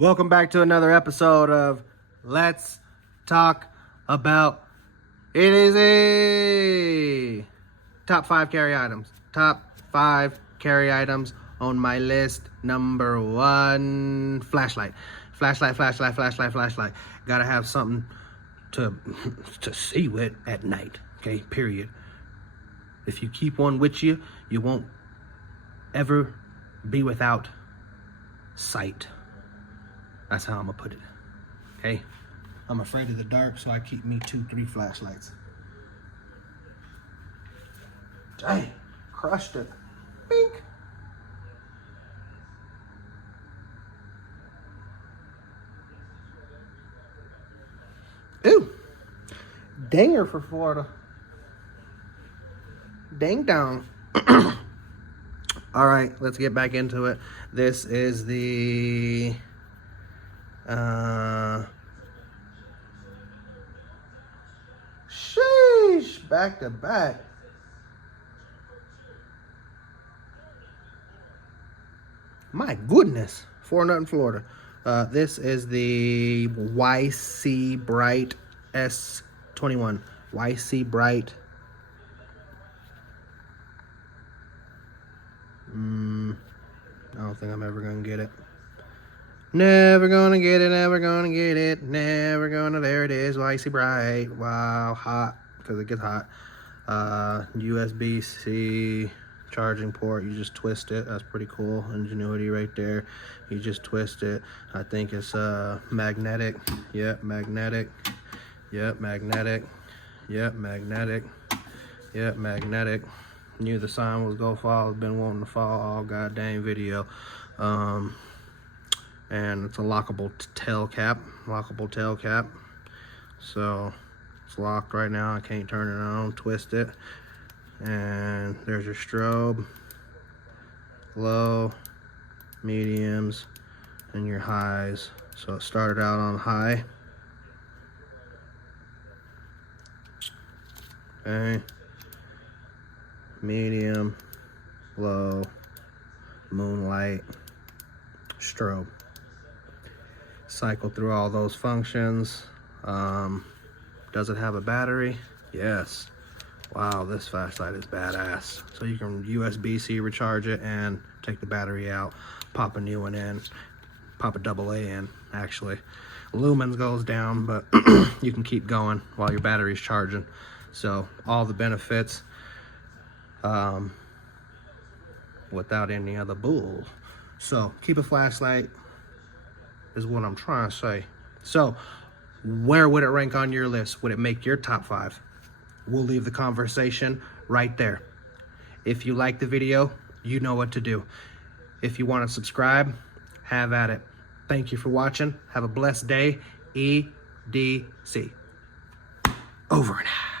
Welcome back to another episode of Let's Talk About EDC. Top 5 carry items. Top 5 carry items on my list. Number 1, flashlight. Flashlight. Gotta have something to see with at night. Okay, period. If you keep one with you, you won't ever be without sight. That's how I'm gonna put it. Okay? I'm afraid of the dark, so I keep me 2-3 flashlights. Dang, crushed it. Bink. Ooh. Danger for Florida. Dang down. All right, let's get back into it. This is the sheesh, back to back. My goodness, 4-0 Florida. This is the YC Bright S21. YC Bright. I don't think I'm ever gonna get it. Never gonna get it, never gonna get it, never gonna, there it is, YC Bright. Wow, hot, because it gets hot. USB-C charging port, you just twist it. That's pretty cool, ingenuity right there. You just twist it. I think it's magnetic. Yep, magnetic. Yep, magnetic. Yep, magnetic. Yep, magnetic. Knew the sign was gonna fall. Been wanting to fall all goddamn video. And it's a lockable tail cap. So it's locked right now. I can't turn it on. Twist it, and there's your strobe, low, mediums, and your highs. So it started out on high. Okay. Medium, low, moonlight, strobe. Cycle through all those functions. Does it have a battery? Yes. Wow, this flashlight is badass. So you can USB-C recharge it and take the battery out, pop a new one in, pop a AA in, actually. Lumens goes down, but you can keep going while your battery's charging. So all the benefits without any other bull. So keep a flashlight is what I'm trying to say. So where would it rank on your list? Would it make your top 5? We'll leave the conversation right there. If you like the video, you know what to do. If you want to subscribe, have at it. Thank you for watching. Have a blessed day. EDC. Over and out.